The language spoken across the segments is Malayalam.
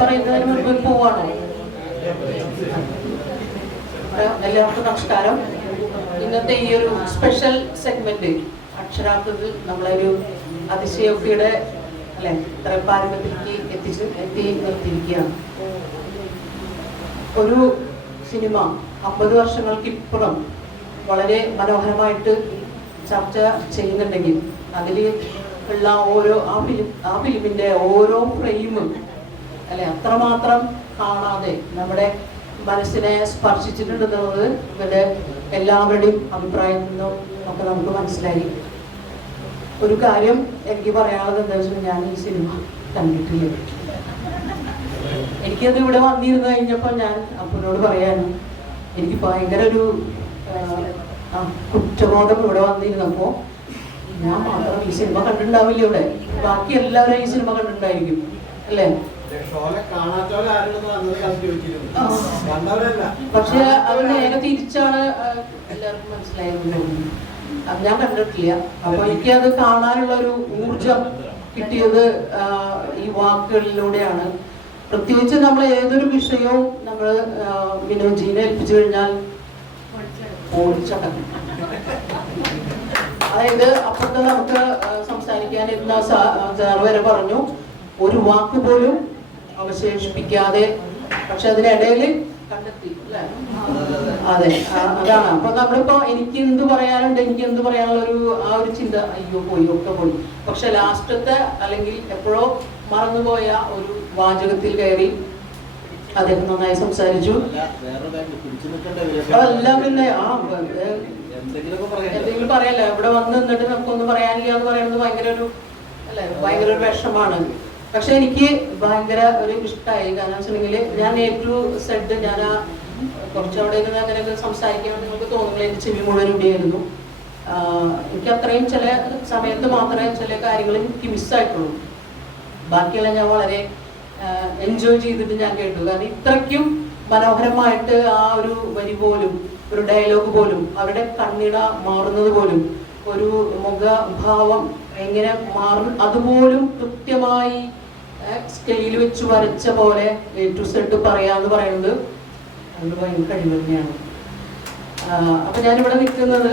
പറയുന്നതിന് മുൻപ് പോവാണോ? എല്ലാവർക്കും നമസ്കാരം. ഇന്നത്തെ ഈ ഒരു സ്പെഷ്യൽ സെഗ്മെന്റ് അക്ഷരാർത്ഥത്തിൽ നമ്മളൊരു അതിശയോക്തിയുടെ അല്ലെ പാരമ്പര്യത്തിലേക്ക് എത്തിച്ച് എത്തി നിർത്തിയിരിക്കുകയാണ്. ഒരു സിനിമ അമ്പത് വർഷങ്ങൾക്കിപ്പുറം വളരെ മനോഹരമായിട്ട് ചർച്ച ചെയ്യുന്നുണ്ടെങ്കിൽ അതിൽ ഉള്ള ഓരോ ആ ഫിലിം ആ ഫിലിമിന്റെ ഓരോ ഫ്രെയിമും അല്ലെ? അത്രമാത്രം കാണാതെ നമ്മുടെ മനസ്സിനെ സ്പർശിച്ചിട്ടുണ്ടെന്നുള്ളത് ഇവരുടെ എല്ലാവരുടെയും അഭിപ്രായത്തിൽ നിന്നും ഒക്കെ നമുക്ക് മനസ്സിലായി ഒരു കാര്യം എനിക്ക് പറയാനുള്ളത് എന്താ വെച്ചാൽ ഞാൻ ഈ സിനിമ കണ്ടിട്ടില്ല. എനിക്കത് ഇവിടെ വന്നിരുന്നു കഴിഞ്ഞപ്പോൾ ഞാൻ അപ്പനോട് പറയാനും. എനിക്ക് ഭയങ്കര ഒരു കുറ്റബോധം ഇവിടെ വന്നിരുന്നപ്പോൾ ഞാൻ മാത്രം ഈ സിനിമ കണ്ടിട്ടുണ്ടാവില്ല ഇവിടെ. ബാക്കി എല്ലാവരും ഈ സിനിമ കണ്ടിട്ടുണ്ടായിരിക്കും. അല്ലേ? പക്ഷെ അത് നേരെ തിരിച്ചാണ് എല്ലാവർക്കും മനസ്സിലായിരുന്നു അത് ഞാൻ കണ്ടിട്ടില്ല. അപ്പൊ എനിക്ക് അത് കാണാനുള്ള ഒരു ഊർജം കിട്ടിയത് ഈ വാക്കുകളിലൂടെയാണ്. പ്രത്യേകിച്ച് നമ്മൾ ഏതൊരു വിഷയവും നമ്മൾ വിനോജീനെ ഏൽപ്പിച്ചു കഴിഞ്ഞാൽ ഓടിച്ചടക്കും. അതായത് അപ്പുറത്ത് നമുക്ക് സംസാരിക്കാൻ സംസാരിക്കാനിരുന്ന സാർ വരെ പറഞ്ഞു ഒരു വാക്ക് പോലും അവശേഷിപ്പിക്കാതെ പക്ഷെ അതിനിടയിൽ കണ്ടെത്തി അല്ലേ അതെ അതാണ്. അപ്പൊ നമ്മളിപ്പോ എനിക്ക് എന്ത് പറയാനുണ്ട് എനിക്ക് എന്ത് പറയാനുള്ള ഒരു ആ ഒരു ചിന്ത അയ്യോ പോയി ഒക്കെ പോയി. പക്ഷെ ലാസ്റ്റത്തെ അല്ലെങ്കിൽ എപ്പോഴോ മറന്നുപോയ ഒരു വാചകത്തിൽ കയറി അദ്ദേഹം നന്നായി സംസാരിച്ചു. അല്ല, വിഷയം. പിന്നെ ആ? എന്തെങ്കിലും പറയല്ല? ഇവിടെ വന്ന് നിന്നിട്ട് നമുക്കൊന്നും പറയാനില്ല എന്ന് പറയുന്നത് ഭയങ്കര ഒരു അല്ലെ ഭയങ്കര ഒരു വിഷമാണ്. പക്ഷെ എനിക്ക് ഭയങ്കര ഒരു ഇഷ്ടമായി. കാരണം വെച്ചിട്ടുണ്ടെങ്കിൽ ഞാൻ എ ടു സെഡ് ഞാൻ ആ കുറച്ച് അവിടെ ഇരുന്ന് അങ്ങനെയൊക്കെ സംസാരിക്കാൻ നിങ്ങൾക്ക് തോന്നുന്നില്ല എന്റെ ചെവി മുഴുവൻ ഇവിടെയായിരുന്നു. എനിക്ക് അത്രയും ചില സമയത്ത് മാത്രമേ ചില കാര്യങ്ങൾ എനിക്ക് മിസ്സായിട്ടുള്ളൂ ബാക്കിയെല്ലാം ഞാൻ വളരെ എൻജോയ് ചെയ്തിട്ട് ഞാൻ കേട്ടു. കാരണം ഇത്രയ്ക്കും മനോഹരമായിട്ട് ആ ഒരു വരി പോലും ഒരു ഡയലോഗ് പോലും അവരുടെ കണ്ണിട മാറുന്നത് പോലും ഒരു മുഖഭാവം എങ്ങനെ മാറും അതുപോലും കൃത്യമായി സ്കെയിൽ വെച്ച് വരച്ച പോലെ എ ടു സെഡ് പറയാന്ന് പറയുന്നത് അത് ഭയങ്കര കഴിവ് തന്നെയാണ് അപ്പൊ ഞാനിവിടെ നിൽക്കുന്നത്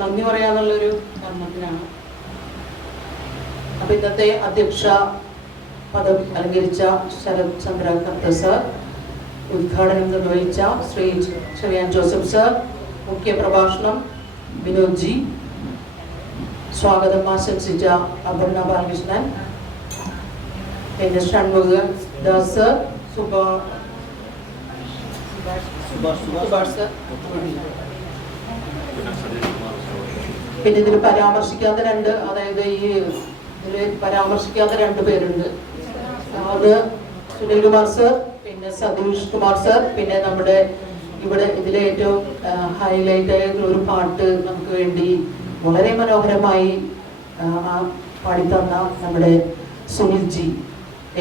നന്ദി പറയാന്നുള്ളൊരു കർമ്മത്തിനാണ്. അപ്പൊ ഇന്നത്തെ അധ്യക്ഷ പദം അലങ്കരിച്ച ശരത് ചന്ദ്ര കത്ത സർ ഉദ്ഘാടനം നിർവഹിച്ച ശ്രീ ചെറിയാൻ ജോസഫ് സർ മുഖ്യ പ്രഭാഷണം വിനോദ് ജി സ്വാഗതം ആശംസിച്ച അപർണ ബാലകൃഷ്ണൻ. പിന്നെ ഷൺമുഖ ദാസ് സുബ പിന്നെ ഇതിൽ പരാമർശിക്കാത്ത രണ്ട് അതായത് ഈ ഇതിൽ പരാമർശിക്കാത്ത രണ്ട് പേരുണ്ട്. അത് സുനിൽ കുമാർ സർ പിന്നെ സതീഷ് കുമാർ സർ പിന്നെ നമ്മുടെ ഇവിടെ ഇതിലെ ഏറ്റവും ഹൈലൈറ്റ് ആയിട്ടുള്ള ഒരു പാട്ട് നമുക്ക് വേണ്ടി വളരെ മനോഹരമായി പാടിത്തന്ന നമ്മുടെ സുനിൽജി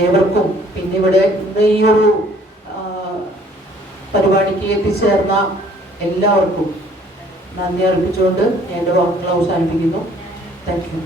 ഏവർക്കും പിന്നെ ഇവിടെ ഇന്ന് ഈ ഒരു പരിപാടിക്ക് എത്തിച്ചേർന്ന എല്ലാവർക്കും നന്ദി അർപ്പിച്ചുകൊണ്ട് എന്റെ വാക്കുകൾ അവസാനിപ്പിക്കുന്നു. Thank you